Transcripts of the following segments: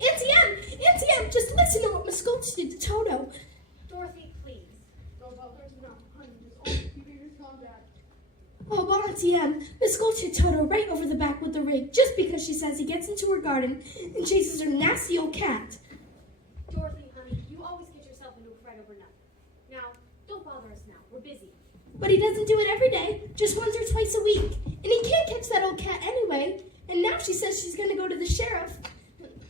Auntie Em! Auntie Em! Just listen to what Miss Gulch did to Toto. Dorothy, please. Don't bother us now. Honey, just always keep your calm down. Oh, but Auntie Em, Miss Gulch hit Toto right over the back with the rake just because she says he gets into her garden and chases her nasty old cat. Dorothy, honey, you always get yourself into a fret over nothing. Now, don't bother us now. We're busy. But he doesn't do it every day, just once or twice a week. And he can't catch that old cat anyway. And now she says she's going to go to the sheriff.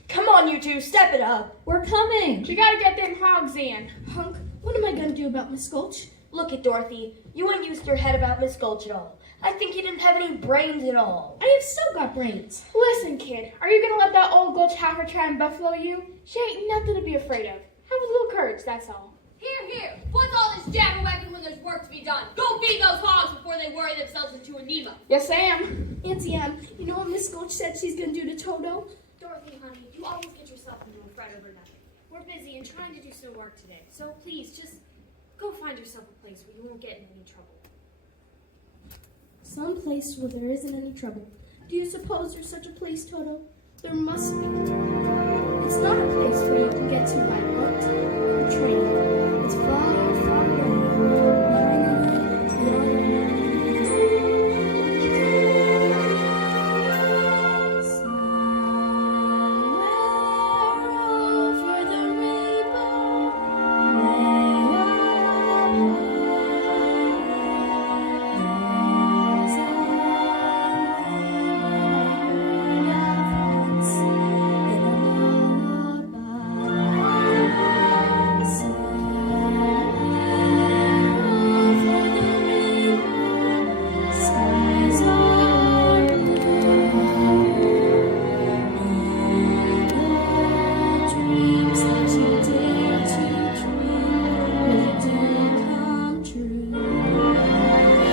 Come on, you two, step it up. We're coming. We gotta get them hogs in. Hunk, what am I going to do about Miss Gulch? Look at Dorothy. You ain't used your head about Miss Gulch at all. I think you didn't have any brains at all. I have still got brains. Listen, kid, are you gonna let that old Gulch have her try and buffalo you? She ain't nothing to be afraid of. Have a little courage, that's all. Here, what's all this jabber-wagging when there's work to be done? Go feed those hogs before they worry themselves into anemia. Yes, I am. Auntie Em, you know what Miss Gulch said she's going to do to Toto? Dorothy, honey, you always get yourself into a fret over nothing. We're busy and trying to do some work today. So please, just go find yourself a place where you won't get in any trouble. Some place where there isn't any trouble. Do you suppose there's such a place, Toto? There must be. It's not a place where you can get to by boat or train. It's far, far away. Behind the somewhere over the rainbow, way dreams that you dare to dream really do come true.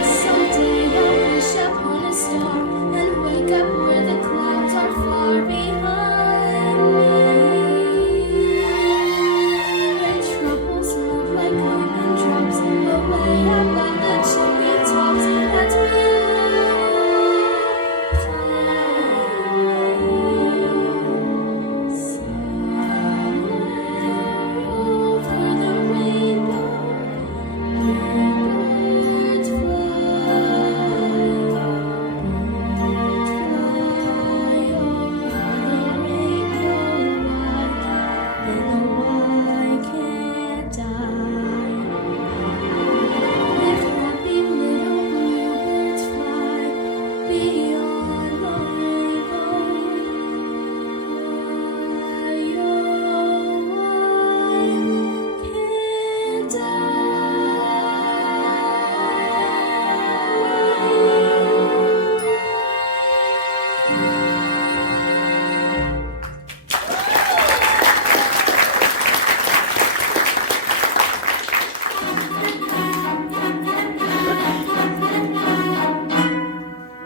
Someday I'll wish upon a star and wake up where the clouds are far behind me. Where troubles move like lemon drops away above the chimney tops. That's where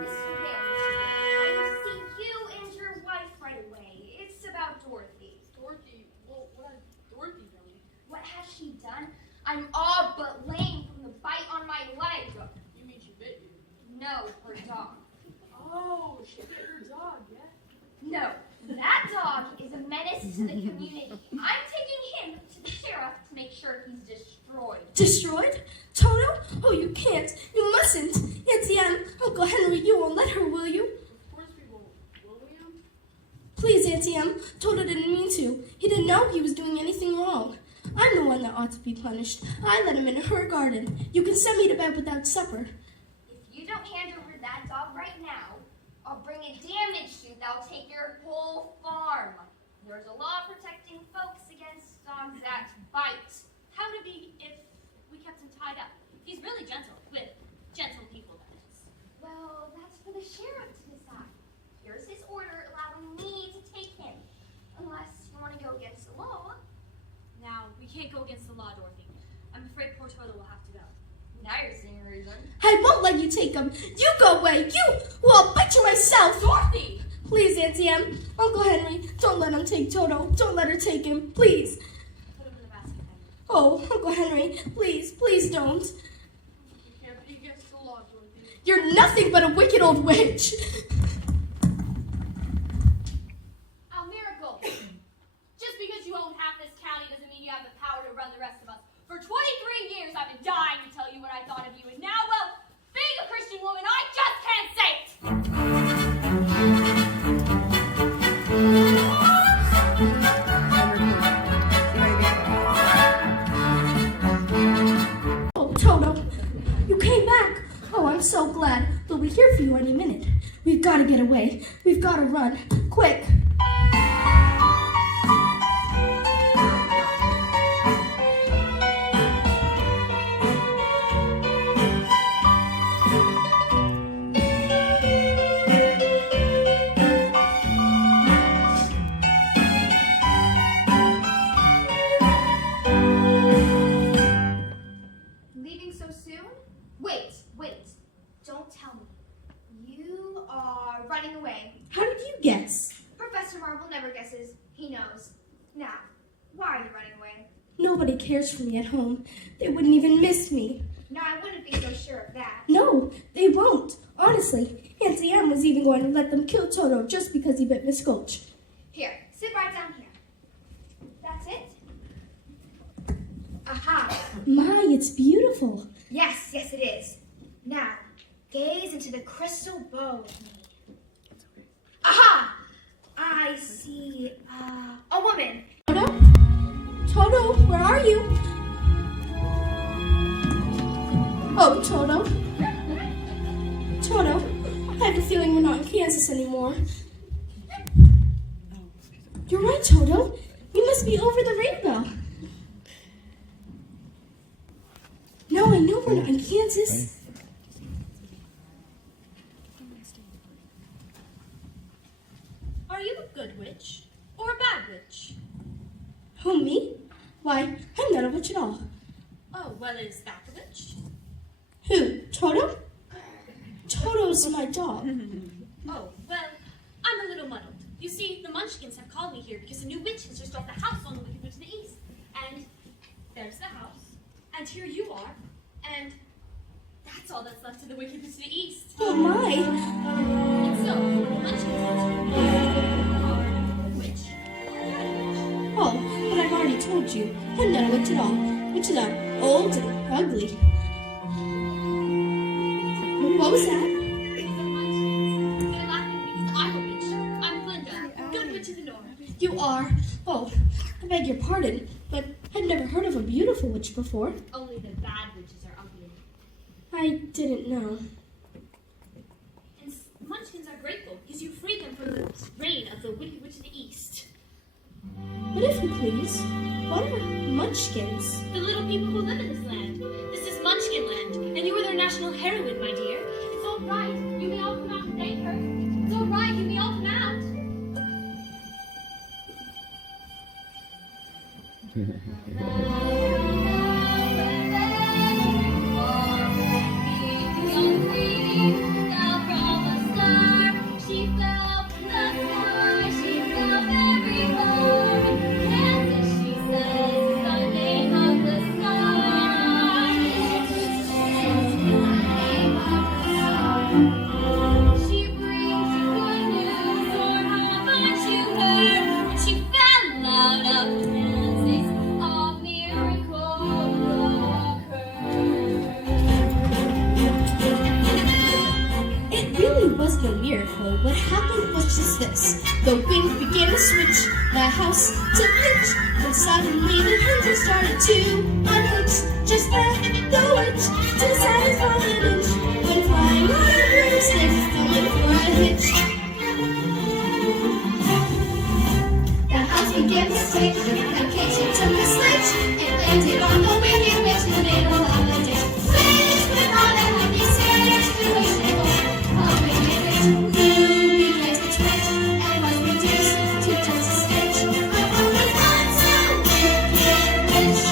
Mr. Harris, I need to see you and your wife right away. It's about Dorothy. Dorothy, well, what has Dorothy done? What has she done? I'm all but lame from the bite on my leg. You mean she bit you? No, her dog. Oh, she bit her dog, yeah? No, that dog is a menace to the community. I'm taking him to the sheriff to make sure he's destroyed. destroyed? Toto? Oh, you can't. You mustn't. Auntie Em, Uncle Henry, you won't let her, will you? Of course we will. Will we, Please, Auntie Em. Toto didn't mean to. He didn't know he was doing anything wrong. I'm the one that ought to be punished. I let him in her garden. You can send me to bed without supper. If you don't hand over that dog right now, I'll bring a damage suit that'll take your whole farm. There's a law protecting folks against dogs that bite. How would it be if we kept him tied up? He's really gentle, with gentle people, that is. Well, that's for the sheriff to decide. Here's his order allowing me to take him. Unless you want to go against the law. Now, we can't go against the law, Dorothy. I'm afraid poor Toto will have to go. Now you're seeing reason. I won't let you take him. You go away. You! Well, I'll bite you myself. Dorothy! Please, Auntie Em. Uncle Henry, don't let him take Toto. Don't let her take him. Please. Put him in the basket, Henry. Oh, Uncle Henry, please, please don't. You can't be against the law, Dorothy. You're nothing but a wicked old witch. A miracle! Just because you own half this county doesn't mean you have the power to run the rest of us. For 23 years, I've been dying to tell you what I thought of you, and now, well, being a Christian woman, I just can't say it! Oh, Toto, you came back. Oh, I'm so glad. We'll be here for you any minute. We've got to get away. We've got to run. Quick. Leaving so soon? Wait. Don't tell me. You are running away. How did you guess? Professor Marvel never guesses. He knows. Now, why are you running away? Nobody cares for me at home. They wouldn't even miss me. No, I wouldn't be so sure of that. No, they won't. Honestly, Auntie Em was even going to let them kill Toto just because he bit Miss Gulch. Here, sit right down here. That's it? Aha. My, it's beautiful. Yes, it is. Now, gaze into the crystal bowl with me. Aha! I see a woman. Toto? Toto, where are you? Oh, Toto. Toto, I have a feeling we're not in Kansas anymore. You're right, Toto. You must be over the rainbow. No, I know we're not in Kansas. Are you a good witch or a bad witch? Who, me? Why, I'm not a witch at all. Oh, well, is that the witch? Who, Toto? Toto's my dog. Oh, well, I'm a little muddled. You see, the Munchkins have called me here because a new witch has just bought the house on the Wicked Witch of the East. And there's the house, and here you are, and that's all that's left of the Wicked Witch of the East. Oh, my. And so, the Munchkins want to are a witch or a bad witch. Oh, but I've already told you. I'm not a witch at all. Witches are old and ugly. What was that? The Munchkins, they're laughing because I'm a witch. I'm Glinda, good witch of the north. You are? Oh, I beg your pardon, but I've never heard of a beautiful witch before. Only the bad witches are ugly. I didn't know. And Munchkins are grateful because you freed them from the reign of the Wicked Witch of the East. But if you please, what are munchkins? The little people who live in this land. This is Munchkin land, and you are their national heroine, my dear. It's all right. You may all come out and thank her. It's all right. You may all come out. She fell from the sky, she fell very hard. Kansas, she says, is the name of the sky. She brings you good news, or how much you heard. When she fell out of Kansas, a miracle occurred. It really was no miracle. What happened was just this. The wind began to switch, the house to pitch, and suddenly the hinges started to unhitch. Just then, the witch decided for an inch, went flying on a broomstick, going for a hitch. The house began to switch, the kitchen took a switch, and landed on the wicked witch in the middle of the ditch. Switch with all the happy stitch, the wish they were a wicked witch, who began to twitch, and was reduced to just a stitch. But only one so wicked witch.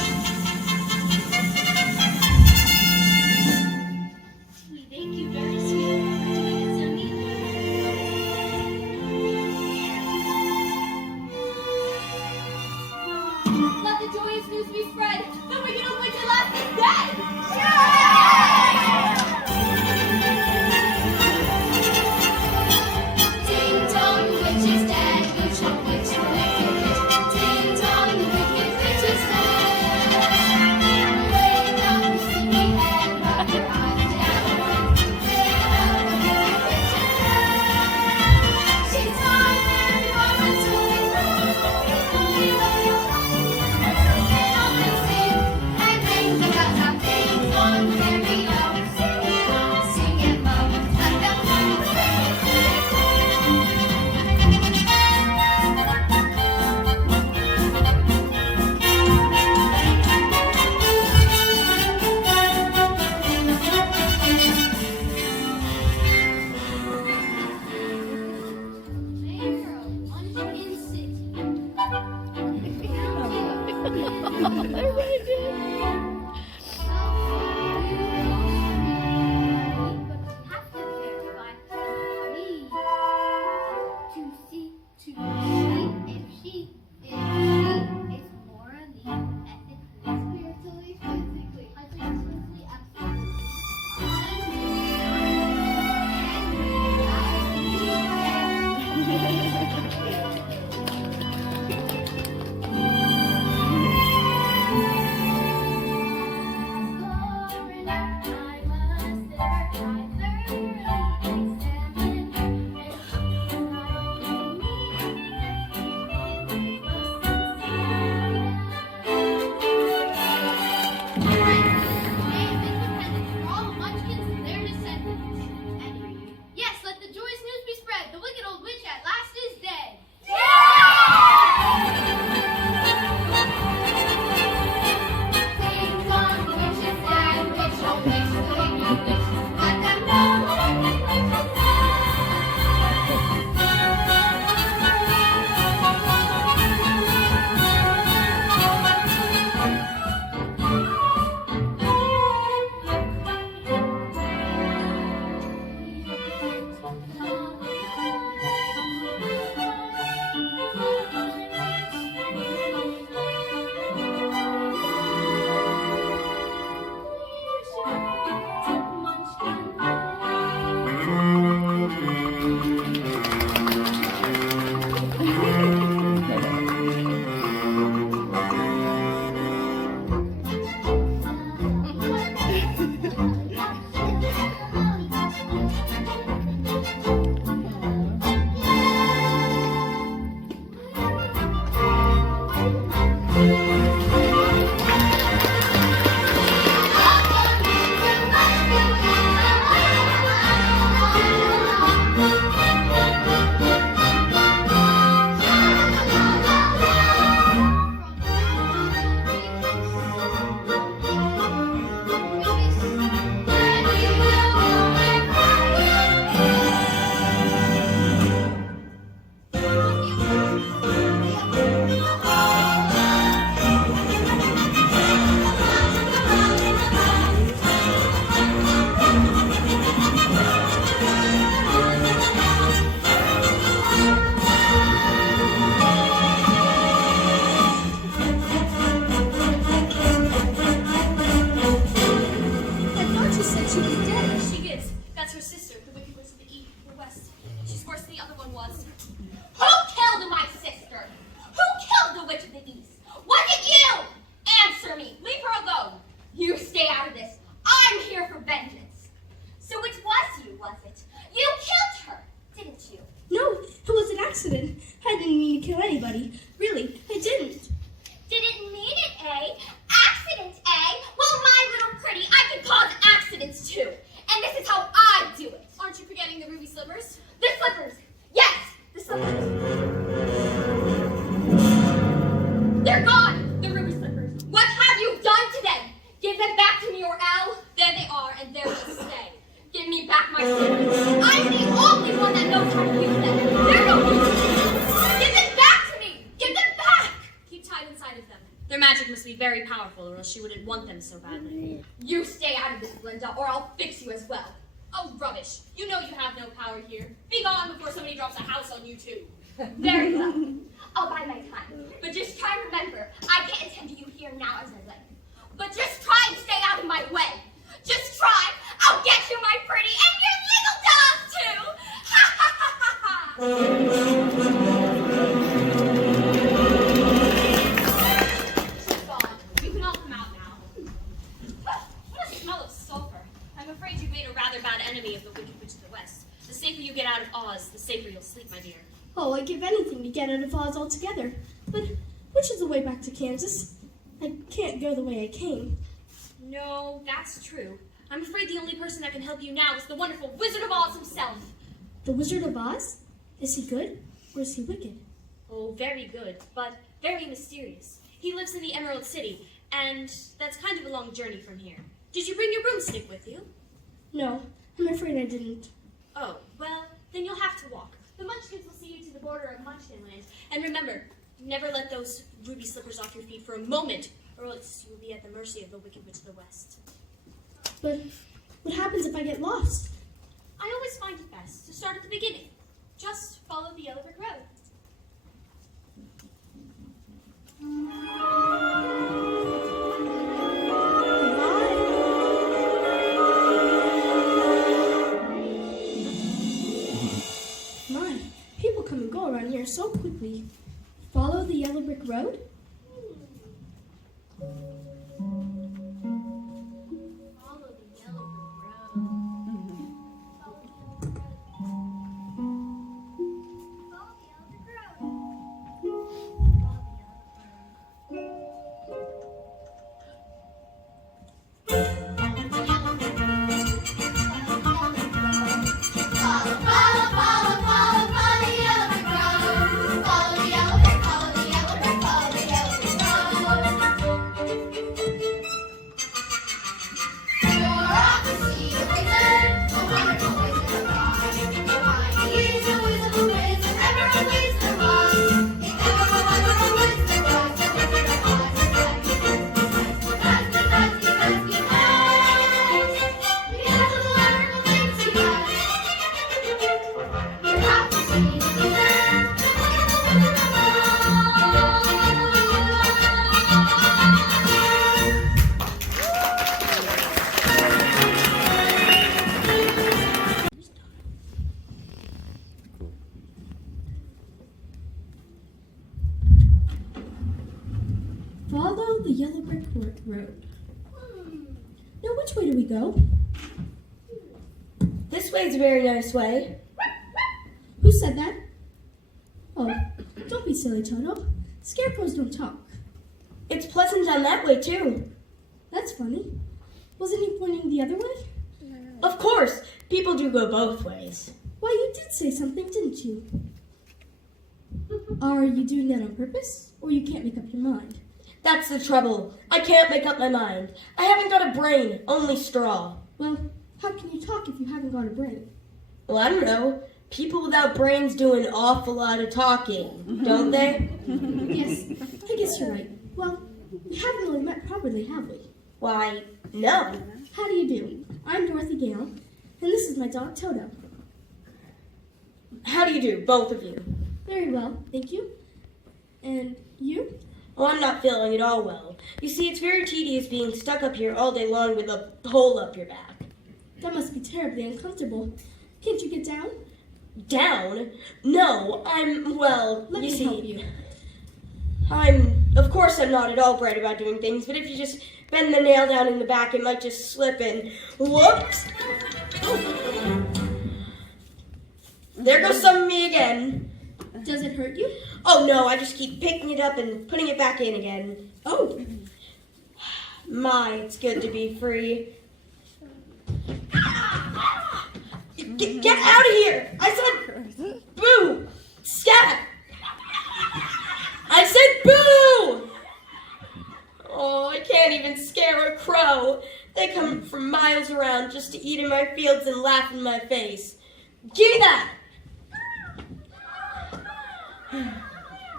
That's her sister, the Wicked Witch of the West. She's worse than the other one was. Who killed my sister? Who killed the Witch of the East? Was it you? Answer me. Leave her alone. You stay out of this. I'm here for vengeance. So it was you, was it? You killed her, didn't you? No, it was an accident. I didn't mean to kill anybody. Really, I didn't. Didn't mean it, eh? Accident, eh? Well, my little pretty, I can cause accidents too. And this is how I do it. Aren't you forgetting the ruby slippers? The slippers. Yes, the slippers. They're gone, the ruby slippers. What have you done to them? Give them back to me or else. There they are, and there they'll stay. Give me back my slippers. I'm the only one that knows how to use them. They're no use. Give them back to me. Give them back. Keep tied inside of them. Their magic must be very powerful, or else she wouldn't want them so badly. You stay out of this, Glinda, or I'll fix you as well. Oh, rubbish. You know you have no power here. Be gone before somebody drops a house on you, too. Very well. I'll bide my time. But just try and remember, I can't attend to you here now as I like. But just try and stay out of my way. Just try. I'll get you, my pretty, and your little dog, too. Ha ha ha ha ha. She's gone. You can all come out now. What a smell of sulfur. I'm afraid you've made a rather bad enemy of the Wicked Witch of the West. The safer you get out of Oz, the safer you'll sleep, my dear. Oh, I'd give anything to get out of Oz altogether. But which is the way back to Kansas? I can't go the way I came. No, that's true. I'm afraid the only person that can help you now is the wonderful Wizard of Oz himself. The Wizard of Oz? Is he good or is he wicked? Oh, very good, but very mysterious. He lives in the Emerald City, and that's kind of a long journey from here. Did you bring your broomstick with you? No, I'm afraid I didn't. Oh, well, then you'll have to walk. The Munchkins will see you to the border of Munchkinland. And remember, never let those ruby slippers off your feet for a moment, or else you will be at the mercy of the Wicked Witch of the West. But what happens if I get lost? I always find it best to start at the beginning. Just follow the yellow brick road. My, people come and go around here so quickly. Follow the yellow brick road? Follow the yellow brick road. Follow the yellow brick road. Now, which way do we go? This way's a very nice way. Who said that? Oh, don't be silly, Toto. Scarecrows don't talk. It's pleasant down that way, too. That's funny. Wasn't he pointing the other way? Of course, people do go both ways. Why, you did say something, didn't you? Are you doing that on purpose, or you can't make up your mind? That's the trouble. I can't make up my mind. I haven't got a brain, only straw. Well, how can you talk if you haven't got a brain? Well, I don't know. People without brains do an awful lot of talking, don't they? Yes, I guess you're right. Well, we haven't really met properly, have we? Why, no. How do you do? I'm Dorothy Gale, and this is my dog Toto. How do you do, both of you? Very well, thank you. And you? Oh, I'm not feeling at all well. You see, it's very tedious being stuck up here all day long with a hole up your back. That must be terribly uncomfortable. Can't you get down? Down? No, Let you me see, help you. Of course I'm not at all bright about doing things, but if you just bend the nail down in the back, it might just slip and whoops. There goes some of me again. Does it hurt you? Oh no, I just keep picking it up and putting it back in again. Oh, My, it's good to be free. Get out of here! I said boo! Scat! I said boo! Oh, I can't even scare a crow. They come from miles around just to eat in my fields and laugh in my face. Give me that!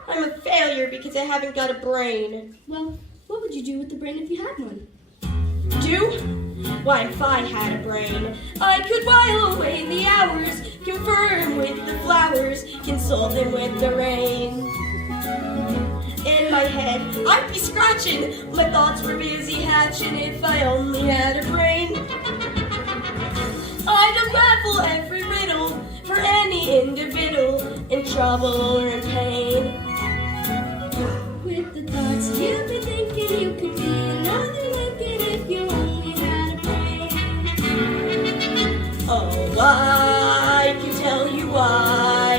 I'm a failure because I haven't got a brain. well, what would you do with the brain if you had one? Do? Why, if I had a brain, I could while away the hours, confer with the flowers, console them with the rain. In my head, I'd be scratching, my thoughts were busy hatching if I only had a brain. I'd unravel every riddle for any individual in trouble or in pain. With the thoughts you'd be thinking, you could be another Lincoln if you only had a brain. Oh, I can tell you why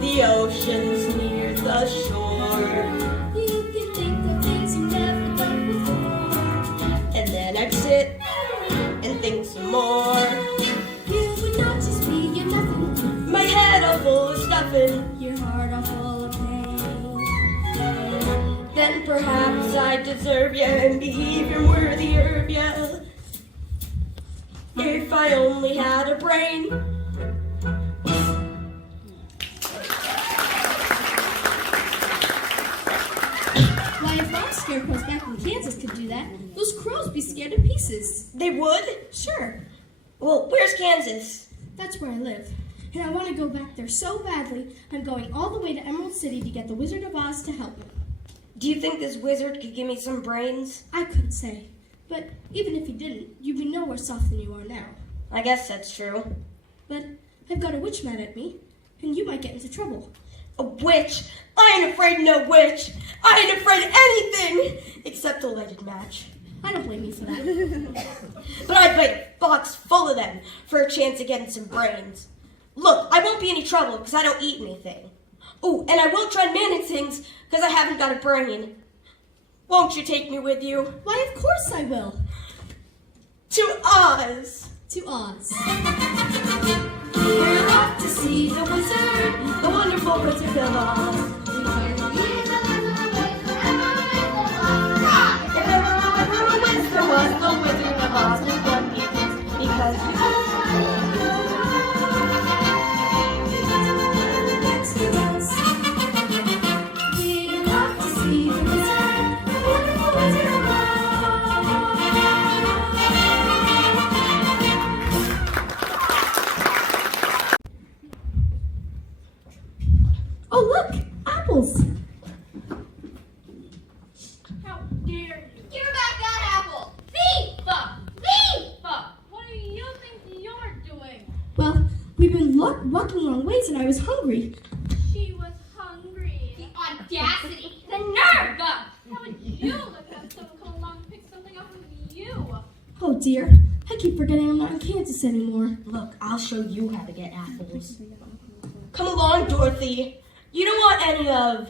the ocean's near the shore. You can think of things you never done before. And then I'd sit and think some more. You would not just be your nothing, My head all full of stuffing. your heart all full of pain. Then perhaps I deserve you and be even worthier of you. If I only had a brain. Why, if all scarecrows back in Kansas could do that, those crows be scared to pieces. They would? Sure, Well, where's Kansas? that's where I live. And I want to go back there so badly, I'm going all the way to Emerald City to get the Wizard of Oz to help me. Do you think this wizard could give me some brains? I couldn't say. But even if he didn't, you'd be no worse off than you are now. I guess that's true. But I've got a witch mad at me, and you might get into trouble. A witch? I ain't afraid of no witch. I ain't afraid of anything except a lighted match. I don't blame you for that. But I'd bite a box full of them for a chance of getting some brains. Look, I won't be any trouble because I don't eat anything. Oh, and I won't try manage things because I haven't got a brain. Won't you take me with you? Why, of course I will. To Oz. To Oz. We're off to see the wizard, the wonderful Wizard of Oz. If ever a wizard was the Wizard of Oz, we won it because We're off to see the wizard, the wonderful Wizard of Oz. Oh, look! Apples! How dare you? Give her back that apple! Thief! Thief! What do you think you're doing? Well, we've been walking long ways and I was hungry. She was hungry. The audacity! The nerve! How would you look at someone come along and pick something off of you? Oh dear, I keep forgetting I'm not in Kansas anymore. look, I'll show you how to get apples. Come along, Dorothy. You don't want any of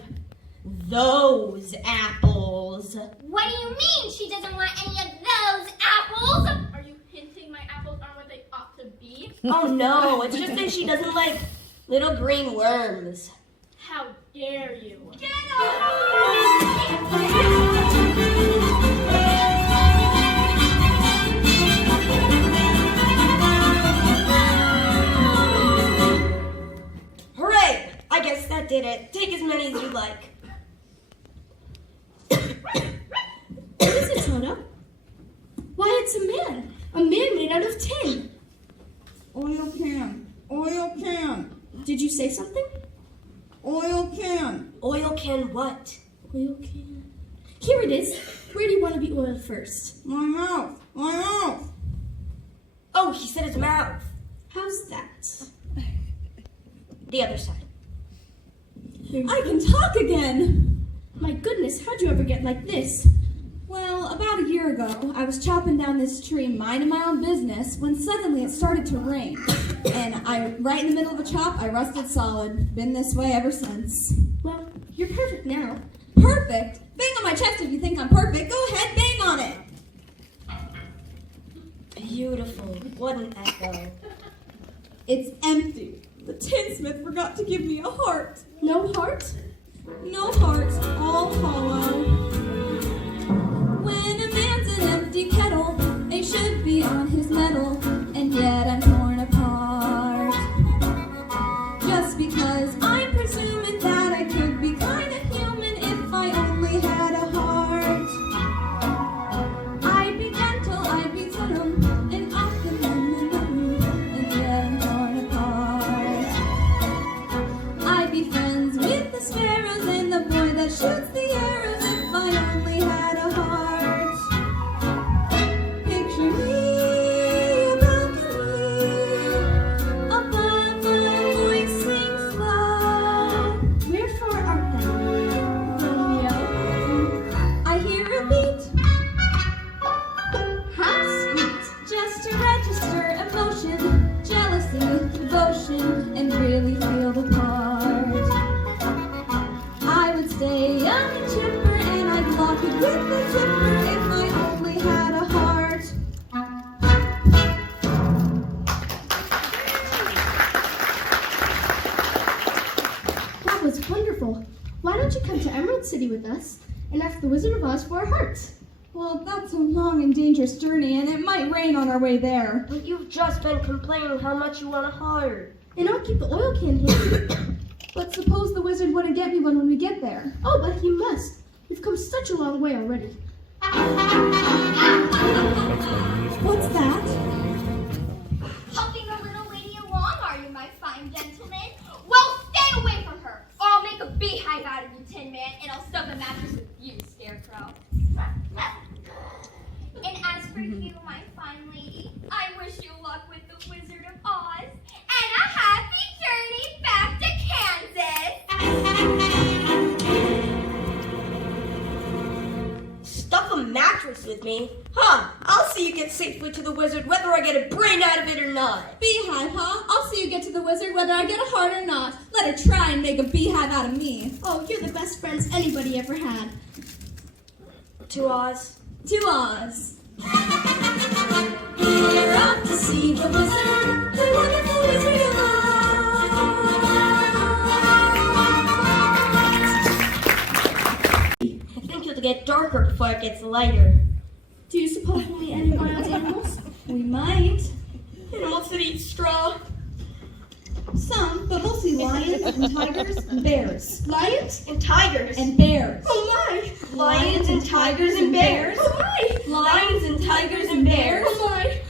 those apples. What do you mean she doesn't want any of those apples? Are you hinting my apples aren't what they ought to be? Oh no, it's just that she doesn't like little green worms. How dare you? Get off! Hooray! I guess that did it. Take as many as you like. What is it, Toto? Why, it's a man. A man made out of tin. Oil can. Oil can. Did you say something? Oil can. Oil can what? Oil can. Here it is. Where do you want to be oiled first? My mouth. My mouth. Oh, he said his mouth. How's that? The other side. I can talk again! My goodness, how'd you ever get like this? Well, about a year ago, I was chopping down this tree, minding my own business, when suddenly it started to rain. And right in the middle of a chop, I rusted solid. Been this way ever since. Well, you're perfect now. Perfect? Bang on my chest if you think I'm perfect. Go ahead, bang on it. Beautiful. What an echo. It's empty. The tinsmith forgot to give me a heart. No heart? No heart, all hollow. When a man's an empty kettle, it should be on his mettle, and yet I'm torn apart. Just because I'm presuming that I could be kinda human if I only had a heart. I'd be gentle, I'd be firm, and often and yet I'm torn apart. I'd be friends with the sparrows and the boy that shoots the arrows if I only had a heart. Picture me a balcony, above my voice sings low. Wherefore art thou, Romeo? I hear a beat, How sweet! just to register emotion, jealousy, devotion, and really feel the part. I would stay young and chipper, and I'd lock it with the zipper if I only had a heart. That was wonderful. Why don't you come to Emerald City with us and ask the Wizard of Oz for a heart? Well, that's a long and dangerous journey, and it might rain on our way there. But you've just been complaining how much you want a heart. And I'll keep the oil can here. But suppose the wizard wouldn't get me one when we get there. Oh, but he must. We've come such a long way already. What's that? Helping a little lady along, are you, my fine gentleman? Well, stay away from her, or I'll make a beehive out of you, Tin Man, and I'll stuff a mattress with you, Scarecrow. And as for you, my fine lady, I wish you luck with the Wizard of Oz, and a happy journey back to Kansas. Stuff a mattress with me? Huh, I'll see you get safely to the wizard whether I get a brain out of it or not. Beehive, huh? I'll see you get to the wizard whether I get a heart or not. Let her try and make a beehive out of me. Oh, you're the best friends anybody ever had. To Oz. To Oz. We're off to see the wizard, the wonderful Wizard of I think it'll get darker before it gets lighter. Do you suppose we'll meet any wild animals? We might. Animals that eat straw. Some, but mostly lions and tigers and bears. Lions? And tigers. And bears. Oh my! lions and tigers and bears. Oh my! Lions and tigers and bears. Oh my!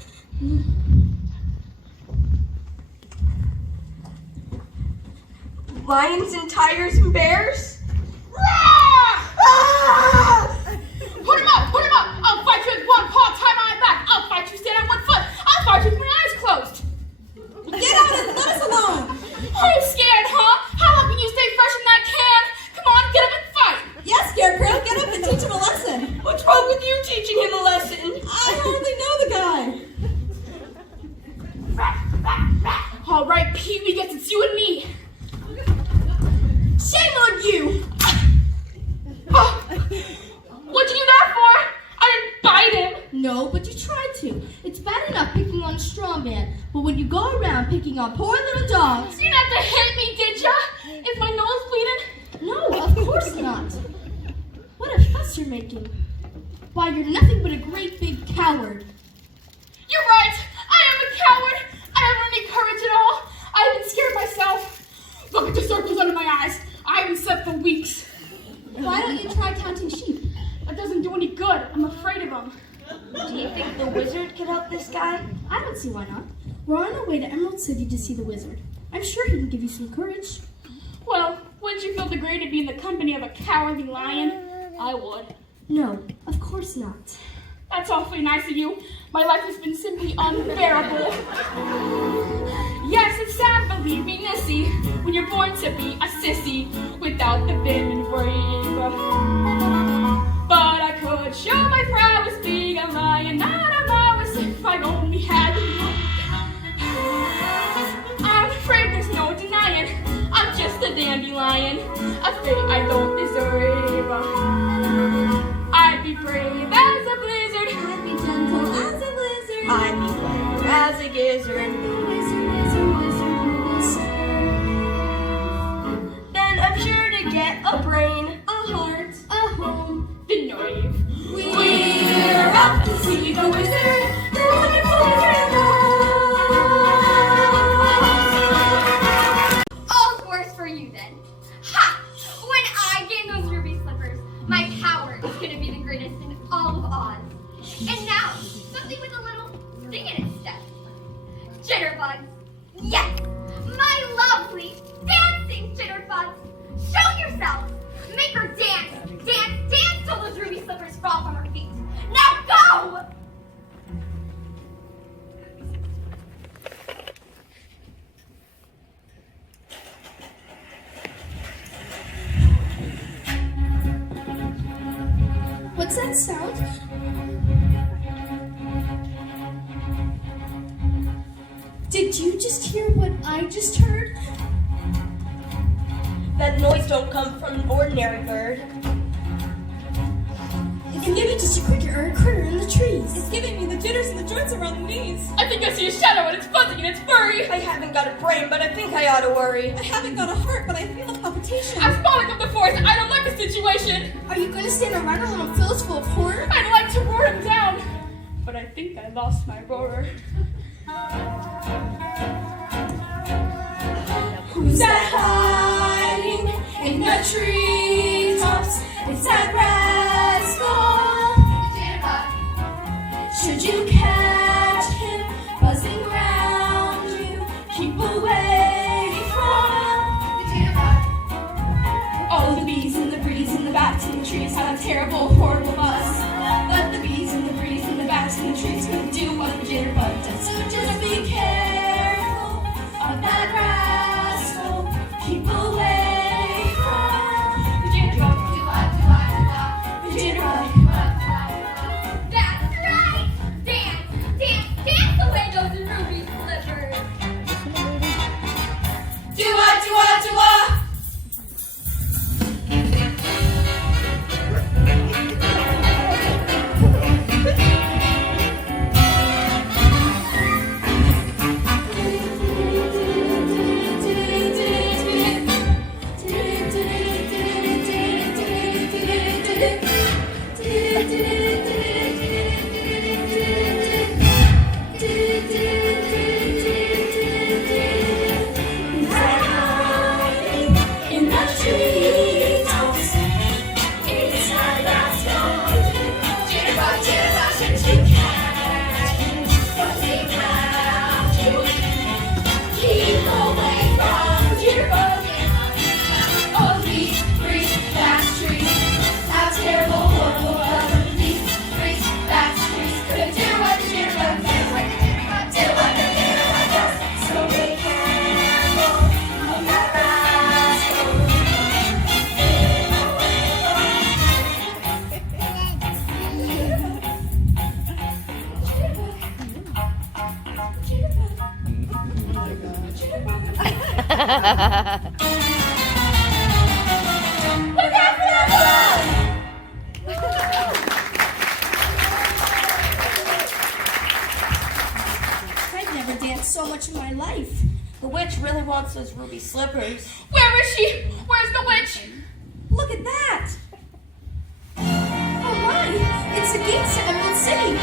Lions and tigers and bears. Put him up! Put him up! I'll fight you with one paw tied on my back. I'll fight you stand on one foot. I'll fight you with my eyes closed. Get out and let us alone. Are you scared, huh? How long can you stay fresh in that can? Come on, get up and fight. Yes, Scarecrow, get up and teach him a lesson. What's wrong with you teaching him a lesson? I hardly know the guy. All right, Pee-wee, guess it's you and me. Shame on you! Oh, what'd you do that for? I didn't bite him. No, but you tried to. It's bad enough picking on a strong man, but when you go around picking on poor little dogs... You didn't have to hit me, did ya? Is my nose bleeding? No, of course not. What a fuss you're making. Why, you're nothing but a great big coward. You're right. I am a coward. I haven't any courage at all. I haven't scared myself. Look at the circles under my eyes. I haven't slept for weeks. Why don't you try counting sheep? That doesn't do any good. I'm afraid of them. Do you think the wizard could help this guy? I don't see why not. We're on our way to Emerald City to see the wizard. I'm sure he can give you some courage. Well, wouldn't you feel degraded to be in the company of a cowardly lion? I would. No, of course not. That's awfully nice of you. My life has been simply unbearable. Yes, it's sad, believe me, Nissy, when you're born to be a sissy without the vim and brave. But I could show my prowess being a lion, not a mouse, if I only had the look. I'm afraid there's no denying, I'm just a dandelion, a fate I don't deserve. I'd be brave as a blizzard, I'd be gentle as a blizzard. I'd be clever as a gizzard. Then I'm sure to get a brain, A heart, A home. the knave. we're off to see the wizard, the wonderful wizard of Oz. All's worse for you then. Ha! When I gain those ruby slippers, my power is gonna be the greatest in all of Oz. And now, something with a little sting in its step. Jitterbugs. Yes! My lovely dancing jitterbugs. Show yourself. Make her dance, dance, dance till those ruby slippers fall from her feet. Now go! What's that sound? Did you just hear what I just heard? That noise don't come from an ordinary bird. It's maybe just a cricket or a critter in the trees. It's giving me the jitters and the joints around the knees. I think I see a shadow and it's buzzing and it's furry. I haven't got a brain, but I think I ought to worry. I haven't got a heart, but I feel a palpitation. I'm falling up the forest. I don't like the situation. Are you going to stand around a little Phyllis full of horror? I'd like to roar him down, but I think I lost my roarer. Who's that hiding in the treetops? It's that rascal. Should you catch him buzzing round you, keep away from all the bees and the breeze and the bats and the trees have a terrible, horrible buzz. But the bees and the breeze and the bats and the trees couldn't do what the jitterbug does. So just be careful of that rascal. Keep away from the jitterbug. The jitterbug. That's right! Dance, dance, dance away those ruby slippers! Do-wah, do-wah, do-wah. In the treetops, it's not that jitterbug, jitterbug, should you catch him buzzing round you? Keep away from jitterbug. Oh, these breeze, fast trees have terrible, horrible abilities. Breeze, fast trees couldn't do what the jitterbug does. Do what the jitterbug does. So be careful of that rascal. I've never danced so much in my life. The witch really wants those ruby slippers. Where is she? Where's the witch? Look at that! Oh my! It's the gates to Emerald City!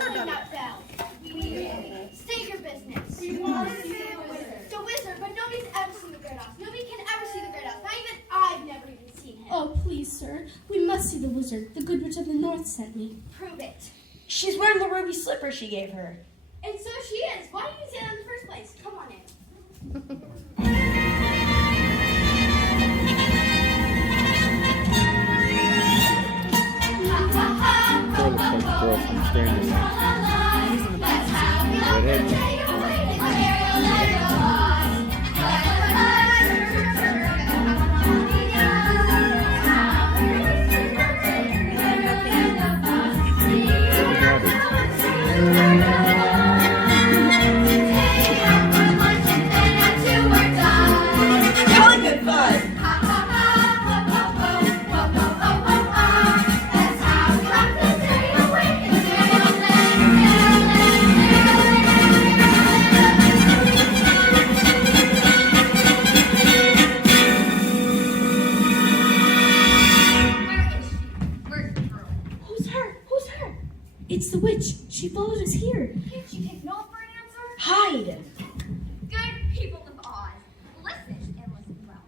Ring that bell. State your business. sir. We must see the wizard. The good witch of the north sent me. Prove it. She's wearing the ruby slipper she gave her. And so she is. Why didn't you say that in the first place? Come on in. That looks like the girl from Stranger Things. Redhead. Jolly good fun. Who's her? Who's her? It's the witch. She followed us here. Can't you take no for an answer? Hide. Good people of Oz, listen and listen well.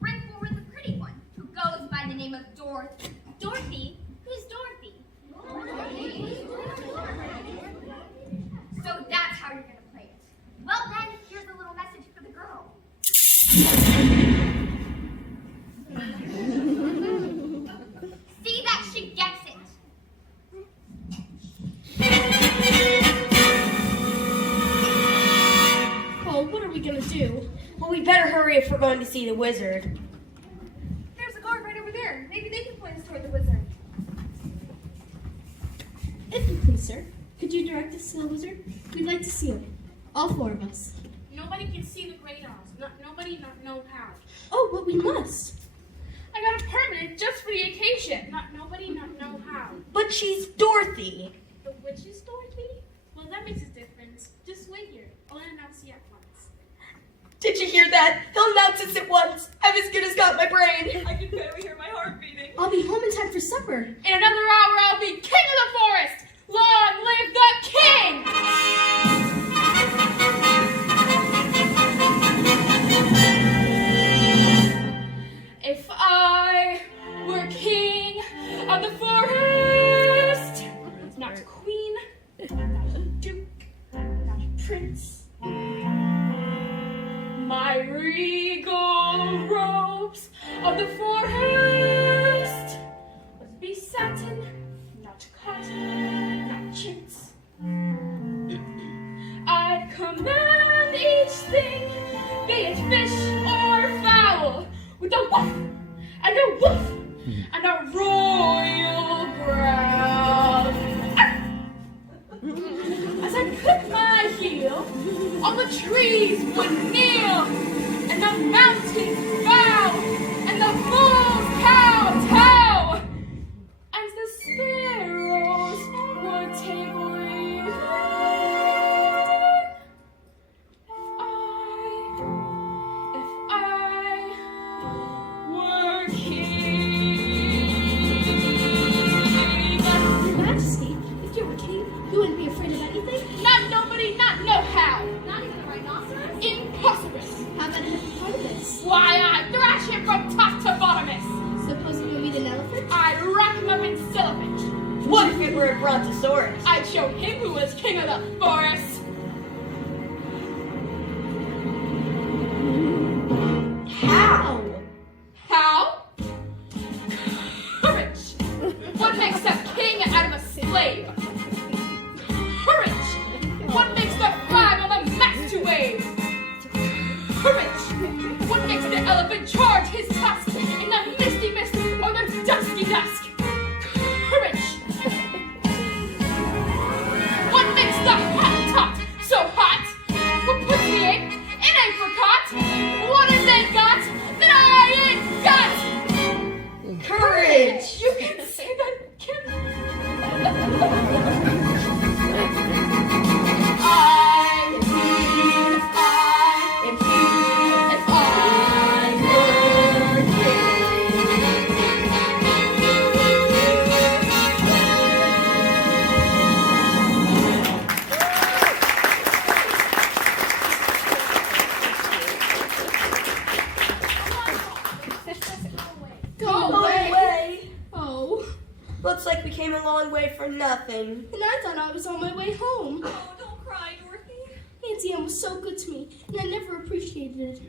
Bring forward the pretty one who goes by the name of Dorothy. Dorothy? Who's Dorothy? So that's how you're gonna play it. Well then, here's a little message for the girl. See that she gets it. Oh, what are we gonna do? Well, we better hurry if we're going to see the wizard. There's a guard right over there. Maybe they can point us toward the wizard. If you please, sir, could you direct us to the wizard? We'd like to see him. All four of us. Nobody can see the Great Oz. Nobody not know how. Oh, but we must. I got a permit just for the occasion. Nobody not know how. But she's Dorothy. The witch is Dorothy? Well, that makes a difference. Just wait here. I'll announce you at once. Did you hear that? He'll announce us at once. I'm as good as got my brain. I can barely hear my heart beating. I'll be home in time for supper. In another hour, I'll be king of the forest. Long live the king! If I were king of the forest, not a queen, not a duke, not a prince, my regal robes of the forest would be satin, not cotton, not chintz. I'd command each thing, be it fish or fowl, with a woof and a woof and a royal growl. As I click my heel, all the trees would kneel, and the mountains bow, and the bulls kowtow, as the sparrows would take leave. If I were king. Your Majesty, if you were king, you wouldn't be afraid of anything? Not nobody, not know how. Not even a rhinoceros? Impossible. How about a hippopotamus? Why, I'd thrash him from top to bottomest. Supposing you meet an elephant? I'd wrap him up in cellophane. What if it were a brontosaurus? I'd show him who was king of the forest. How? How? Courage. What makes a king out of a slave? Courage. What makes the flag on the mast to wave? Courage. What makes the elephant charge his tusk in the misty mist or the dusky dusk? Courage. What makes the hot top came a long way for nothing. And I thought I was on my way home. Oh, don't cry, Dorothy. Auntie Anne was so good to me, and I never appreciated it.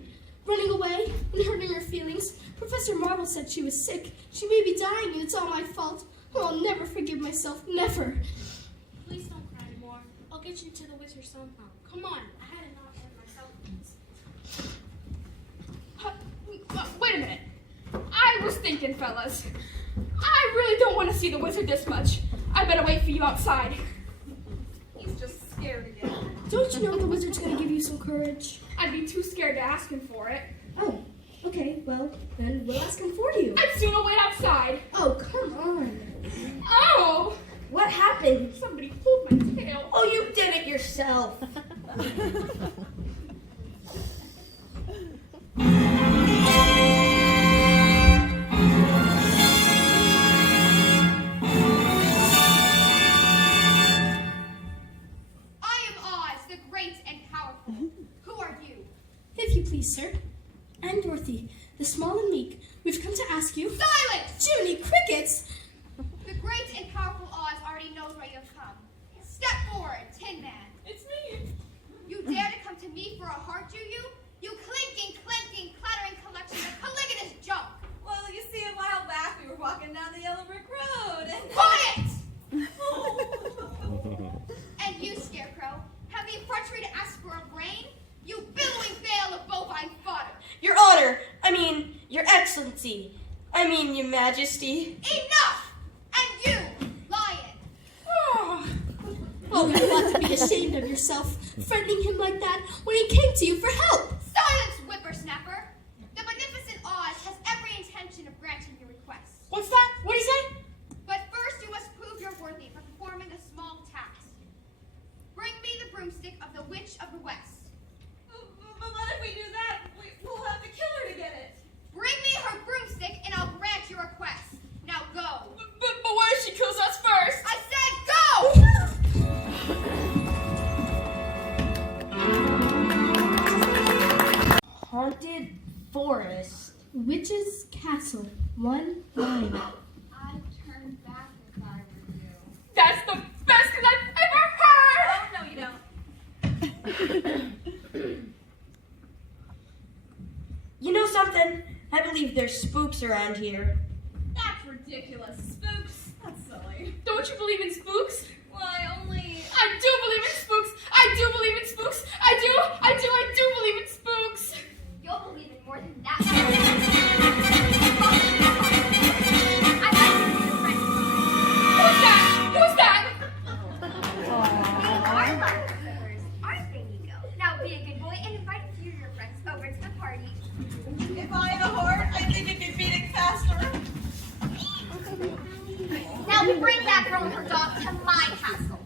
Running away and hurting her feelings. Professor Marvel said she was sick. She may be dying, and it's all my fault. Oh, I'll never forgive myself. Never. Please don't cry anymore. I'll get you to the wizard somehow. Come on. I had enough of myself. Wait a minute. I was thinking, fellas. I really don't want to see the wizard this much. I better wait for you outside. He's just scared again. Don't you know the wizard's going to give you some courage? I'd be too scared to ask him for it. Oh, okay, well, then we'll ask him for you. I'd sooner wait outside. Oh, come on. Oh! What happened? Somebody pulled my tail. Oh, you did it yourself. I am Oz, the great and powerful. Who are you? If you please, sir. I'm Dorothy, the small and meek. We've come to ask you... Silence! Jiminy Crickets! The great and powerful Oz already knows why you have come. Step forward, Tin Man. It's me. You dare to come to me for a heart, do you? You clinking, clattering collection of colligonous junk. Well, you see, a while back we were walking down the yellow brick road and... Quiet! And you, Scarecrow, have the effrontery to ask for a brain? You billowing bale of bovine fodder! Your Honor, Your Excellency, Your Majesty. Enough! And you, Lion! Oh, you ought to be ashamed of yourself, friending him like that when he came to you for help. Silence, whippersnapper! The beneficent Oz has every intention of granting your request. What's that? What'd he say? But first you must prove you're worthy for performing a small task. Bring me the broomstick of the Witch of the West. But what if we do that? We'll have to kill her to get it. Bring me her broomstick and I'll grant your request. Now go. But what if she kills us first? I said go! Haunted forest. Witch's Castle, 1 line. I'd turn back if I were you. That's the best thing I've ever heard! Oh, no, you don't. You know something? I believe there's spooks around here. That's ridiculous. Spooks? That's silly. Don't you believe in spooks? Why, only... I do believe in spooks! I do believe in spooks! I do believe in spooks! You'll believe in more than that. Who's that? Aren't they, Nico? Now be a good boy and invite a few of your friends over to the party. If I had a heart, I think I could beat it faster. Now bring that girl and her dog to my castle.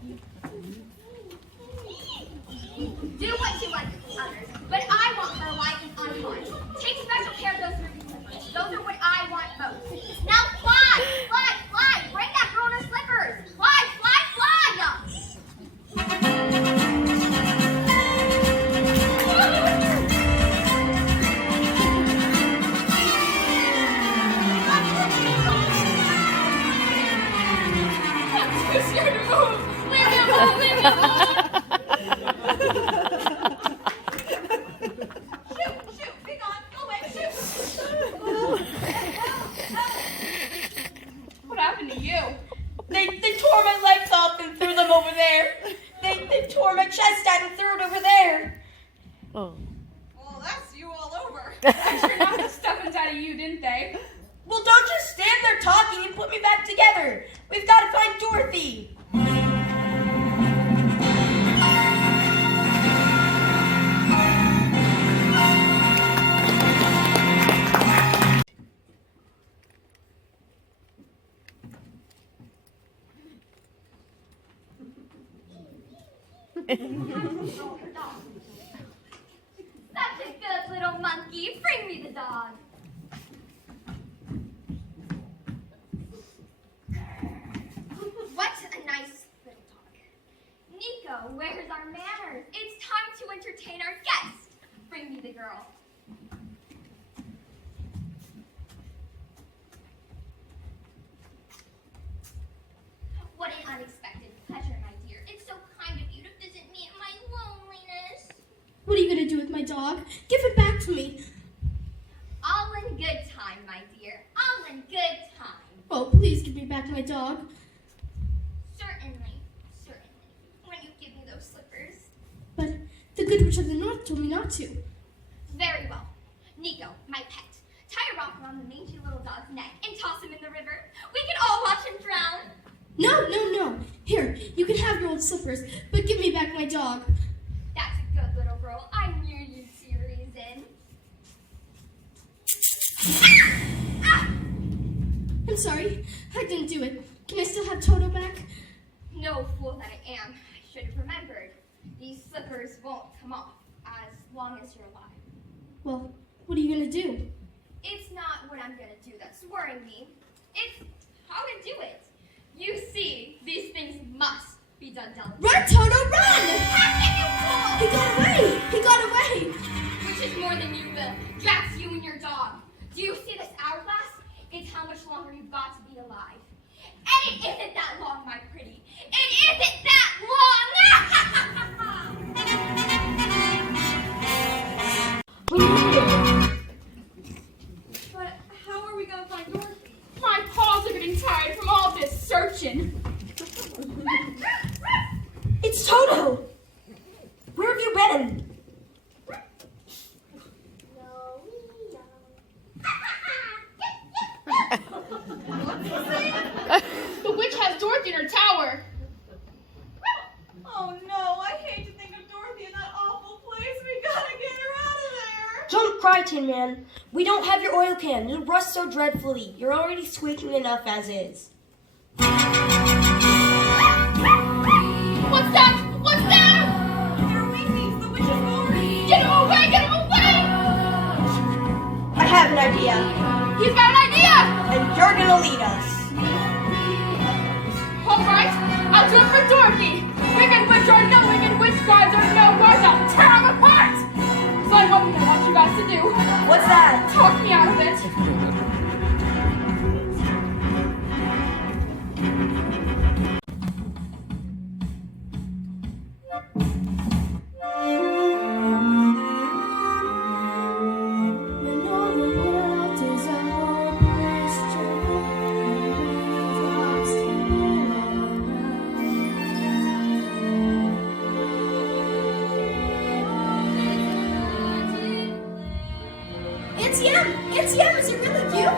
Do what you like with the others, but I want her alive and unharmed. Take special care of those ruby slippers. Those are what I want most. Now fly! Fly! Fly! Bring that girl in her slippers! Fly! Fly! Fly! I'm too scared to move! Leave me alone! Leave me alone! Shoot! Be gone! Go away! Shoot! What happened to you? They tore my legs off and threw them over there. They tore my chest out and threw it over there. Well, that's you all over. I sure knocked the stuffings out of you, didn't they? Well, don't just stand there talking and put me back together. We've got to find Dorothy. Such a good little monkey. Bring me the dog. What a nice little dog. Nico, where's our manners? It's time to entertain our guest. Bring me the girl. What an unexpected pleasure, my dear. It's so kind of you to visit me in my loneliness. What are you going to do with my dog? Give it back to me. All in good time, my dear. All in good time. Oh, please give me back my dog. Certainly, certainly. When you give me those slippers. But the Good Witch of the North told me not to. Very well. Nico, my pet. Tie a rock around the mangy little dog's neck and toss him in the river. We can all watch him drown. No, no, no. Here, you can have your old slippers, but give me back my dog. That's a good little girl. I knew you'd see reason. Ah! I'm sorry. I didn't do it. Can I still have Toto back? No fool that I am. I should have remembered. These slippers won't come off as long as you're alive. Well, what are you going to do? It's not what I'm going to do that's worrying me. It's how to do it. You see, these things must be done delicately. Run, Toto, run! He He got away! He got away! Which is more than you will. That's you and your dog. Do you see this hourglass? It's how much longer you've got to be alive. And it isn't that long, my pretty. It isn't that long! But how are we gonna find Dorothy? My paws are getting tired from all this searching. It's Toto! Where have you been? The witch has Dorothy in her tower. Oh no, I hate to think of Dorothy in that awful place. We gotta get her out of there. Don't cry, Tin Man. We don't have your oil can. It'll rust so dreadfully. You're already squeaking enough as is. What's that? What's that? They're weaklings. The witch is going. Get him away! Get him away! I have an idea, He's got an idea! and you're gonna lead us. All right, I'll do it for Dorothy. Wicked witch or no wicked witch, guards or no guards, I'll tear them apart. So I want to know what you guys to do. What's that? Talk me out of it. When all the world is a hopeless joke, and raindrops fall around. It's Yem! It's Yem! Is it really you?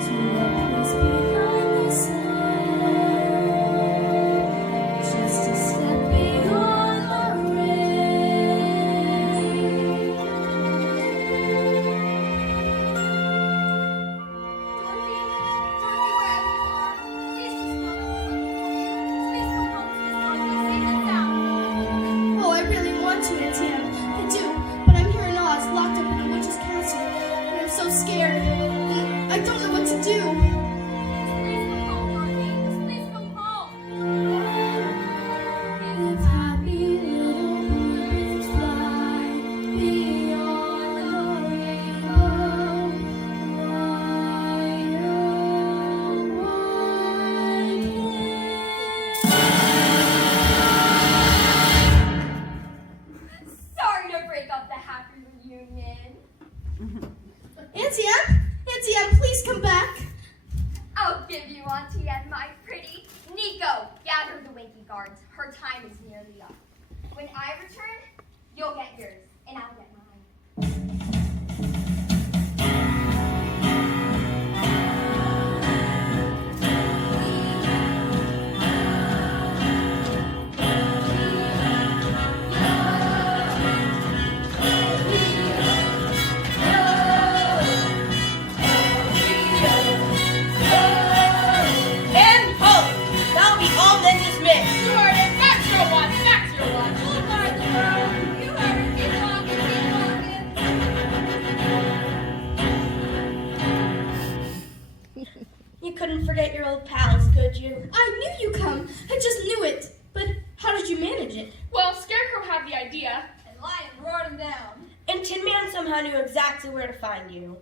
To a place behind the sun, just a step beyond the rain. Dorothy, wherever you are, please just know that we're looking for you. Please come home to this home. Please safe and sound. Oh, I really want to, Auntie Em. I do, but I'm here in Oz, locked up in a witch's castle, and I'm so scared. And I don't know what to do. Please come home, Dorothy. Just please come home. If happy little birds fly beyond the rainbow, Sorry to break up the happy reunion. Auntie Em? Auntie Em, please come back. I'll give you Auntie Anne, my pretty. Nico, gather the Winky Guards. Her time is nearly up. When I return, you'll get yours, and I'll get mine. And halt! Now be all men dismissed. You heard it. That's your one. That's your one. You heard it. It's all you. I knew you'd come. I just knew it. But how did you manage it? Well, Scarecrow had the idea. And Lion roared him down. And Tin Man somehow knew exactly where to find you.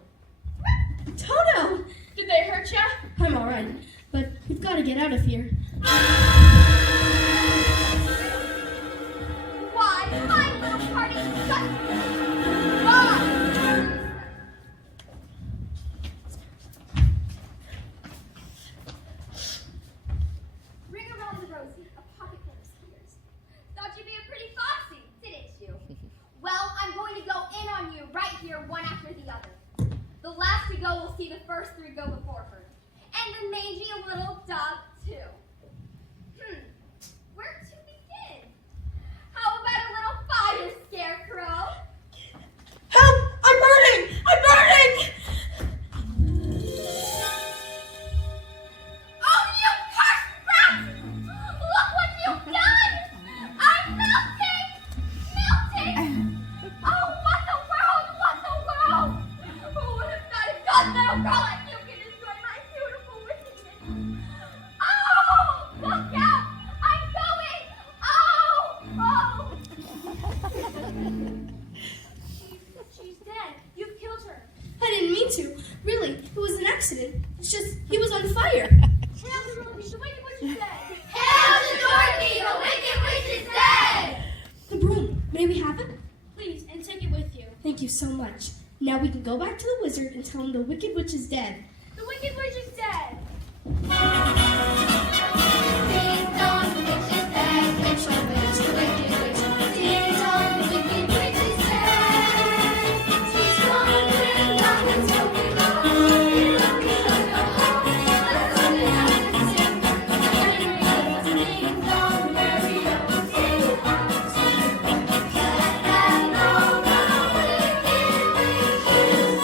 Toto! Did they hurt ya? I'm alright, but we've got to get out of here. Why, my little party just wrong. Ring around the rosy, a pocket full of spears. Thought you'd be a pretty foxy, didn't you? Well, I'm going to go in on you right here, one after the other. The last to go will see the first three go before her. And the mangy little dog, too. Where to begin? How about a little fire, Scarecrow? Help! I'm burning! I'm burning! Oh, you cursed brat! Look what you've done! I'm melting! Melting! Oh, what the world! What the world! Who would have thought a good little girl like you could destroy my beautiful wickedness? Oh, look out! I'm going! She's dead. You've killed her. I didn't mean to. Really, it was an accident. It's just, he was on fire. Hail to Dorothy, the Wicked Witch is dead. Hail to Dorothy, the Wicked Witch is dead! The broom. May we have it? Please, and take it with you. Thank you so much. Now we can go back to the wizard and tell him the Wicked Witch is dead. The Wicked Witch is dead. Ding dong, the witch is dead. Witch, oh witch, the wicked witch. Ding dong, the wicked witch is dead. She's gone, ring dong, let's go be gone. Let's go home. Let's go to heaven and sing. Ding dong, merry oh, sing on, sing. Let them know the wicked witch is.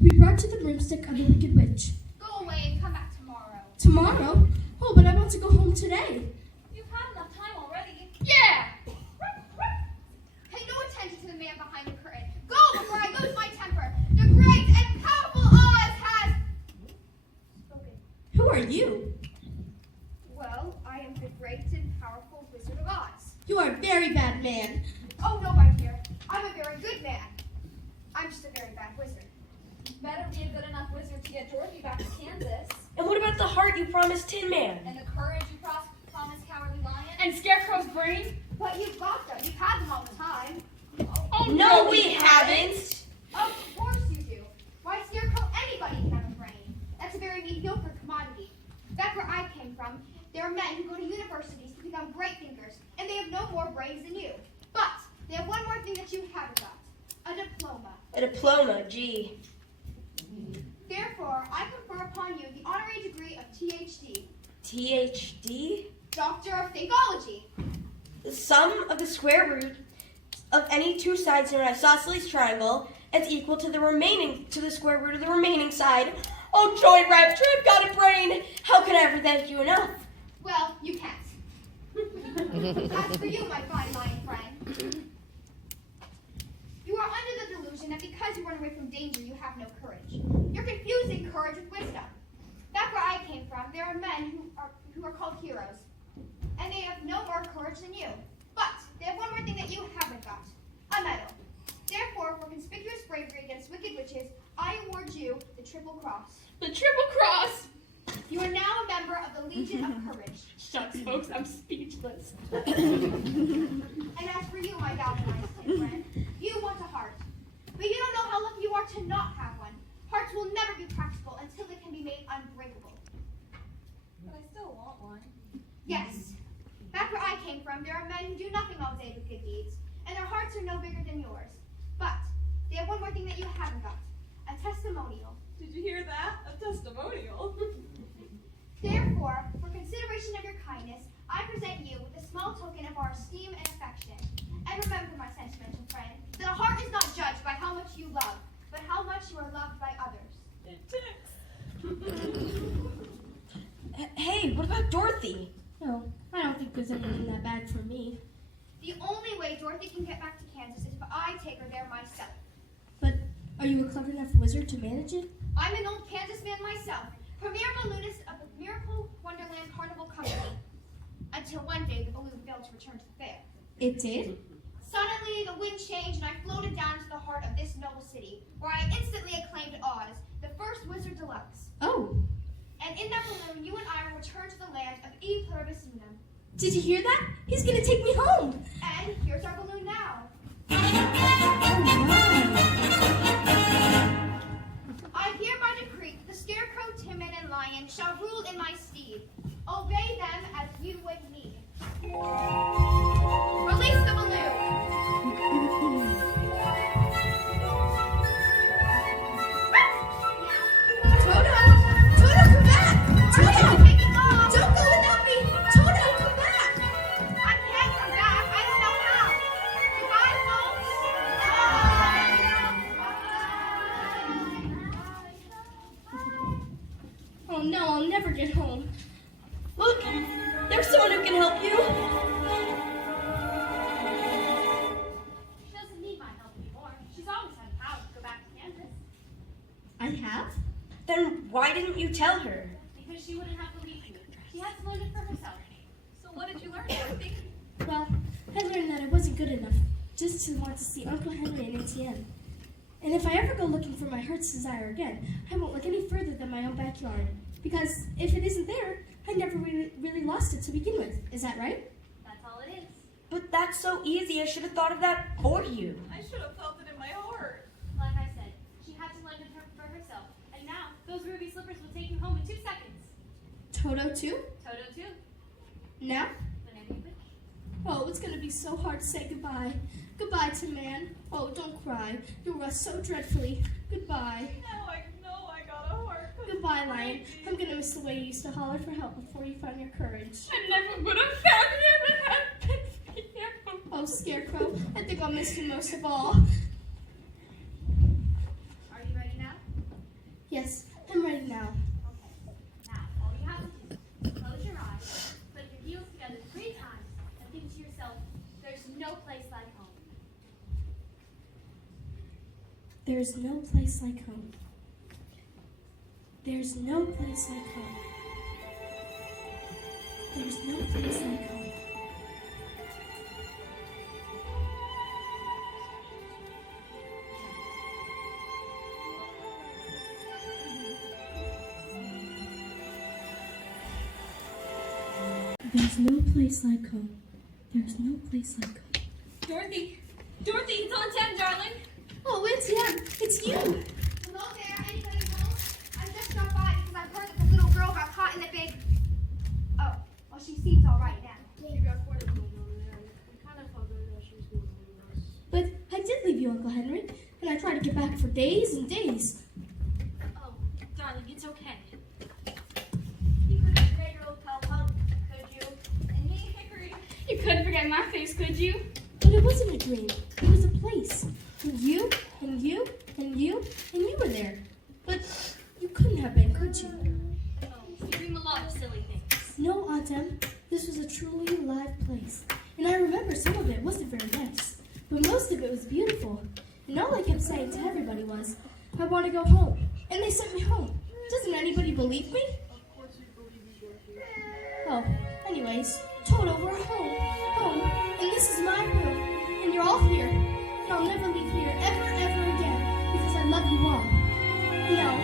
We brought you the broomstick of the Wicked Witch. Go away and come back tomorrow. Tomorrow? Oh, but I want to go home today. You've had enough time already. Yeah! Pay no attention to the man behind the curtain. Go before I lose my temper. The great and powerful Oz has spoken. Who are you? Well, I am the great and powerful Wizard of Oz. You are a very bad man. Oh no, my dear. I'm a very good man. I'm just a very bad wizard. Better be a good enough wizard to get Dorothy back to Kansas. And what about the heart you promised Tin Man? And the courage you promised Cowardly Lion. And Scarecrow's brain? But you've got them. You've had them all the time. Oh, No, we haven't! Of course you do. Why, Scarecrow, anybody can have a brain. That's a very mediocre commodity. Back where I came from, there are men who go to universities to become great thinkers, and they have no more brains than you. But they have one more thing that you haven't got. A diploma. A diploma, gee. Therefore, I confer upon you the honorary degree of THD, THD? Doctor of Thinkology. The sum of the square root of any two sides in an isosceles triangle is equal to the square root of the remaining side. Oh, joy rapture, I've got a brain! How can I ever thank you enough? Well, you can't. As for you, my fine lion friend, you are under the delusion that because you run away from danger, you have no courage. You're confusing courage with wisdom. Back where I came from, there are men who are called heroes, and they have no more courage than you. But they have one more thing that you haven't got: a medal. Therefore, for conspicuous bravery against wicked witches, I award you the Triple Cross. The Triple Cross! You are now a member of the Legion of Courage. Shucks, folks, I'm speechless. And as for you, my galvanized tin friend, you want a heart. But you don't know how lucky you are to not have one. Hearts will never be practical until they can be made unbreakable. But I still want one. Yes. Back where I came from, there are men who do nothing all day but good deeds, and their hearts are no bigger than yours. But they have one more thing that you haven't got: a testimonial. Did you hear that? A testimonial. Therefore, for consideration of your kindness, I present you with a small token of our esteem and affection. And remember, my sentimental friend, that a heart is not judged by how much you love, but how much you are loved by others. It ticks. Hey, what about Dorothy? No, I don't think there's anything that bad for me. The only way Dorothy can get back to Kansas is if I take her there myself. But Are you a clever enough wizard to manage it? I'm an old Kansas man myself, premier balloonist of the Miracle Wonderland Carnival Company. Until one day the balloon failed to return to the fair. It did? Suddenly the wind changed and I floated down to the heart of this noble city, where I instantly acclaimed Oz, the first Wizard Deluxe. Oh, And in that balloon, you and I will return to the land of E Pluribus Unum. did you hear that? He's gonna take me home. And here's our balloon now. Oh, my. I hereby decree that the Scarecrow, Timid, and Lion shall rule in my stead. Obey them as you would me. Release the balloon. Toto! Toto, come back! Toto! Taking off. Don't go without me! Toto, come back! I can't come back. I don't know how. Goodbye, folks. Oh no, I'll never get home. Look, there's someone who can help you. She doesn't need my help anymore. She's always had the power to go back to Kansas. I have? Then why didn't you tell her? Because she wouldn't have believed me. She had to learn it for herself. So what did you learn, Dorothy? Well, I learned that I wasn't good enough just to want to see Uncle Henry and Auntie Anne. And if I ever go looking for my heart's desire again, I won't look any further than my own backyard. Because if it isn't there, I never really lost it to begin with. Is that right? That's all it is. But that's so easy. I should have thought of that for you. I should have felt it in my heart. Like I said, she had to learn it for herself. And now, those ruby slippers will take you home in 2 seconds. Toto too? Toto too, Now? whenever you wish. Oh, it's gonna be so hard to say goodbye. Goodbye, Tin Man. Oh, don't cry. You rust so dreadfully. Goodbye. Now I know I got a heart. Goodbye, Lion. I'm gonna miss the way you used to holler for help before you found your courage. I never would have found him and had been for you. Oh, Scarecrow, I think I'll miss you most of all. Are you ready now? Yes, I'm ready now. Okay. Now, all you have to do is close your eyes, put your heels together 3 times, and think to yourself, there's no place like home. There's no place like home. There's no place like home. There's no place like home. There's no place like home. There's no place like home. Dorothy! Dorothy, it's on 10, darling! Oh, Auntie Anne, it's you! Hello there, anybody home? I just stopped by because I've heard that the little girl got caught in the big... Oh, well, she seems all right now. But I did leave you, Uncle Henry, and I tried to get back for days and days. Oh, darling, it's okay. You couldn't forget your old pal Punk, could you? And me, Hickory. You couldn't forget my face, could you? But it wasn't a dream. It was a place. And you, and you, and you, and you were there. But you couldn't have been, could you? Oh, you dream a lot of silly things. No, Aunt Em. This was a truly alive place. And I remember some of it wasn't very nice. But most of it was beautiful. And all I kept saying to everybody was, I want to go home. And they sent me home. Doesn't anybody believe me? Oh, anyways, Toto, we're home. Home. And this is my room. And you're all here. And I'll never leave here ever, ever again. Because I love you all. Now,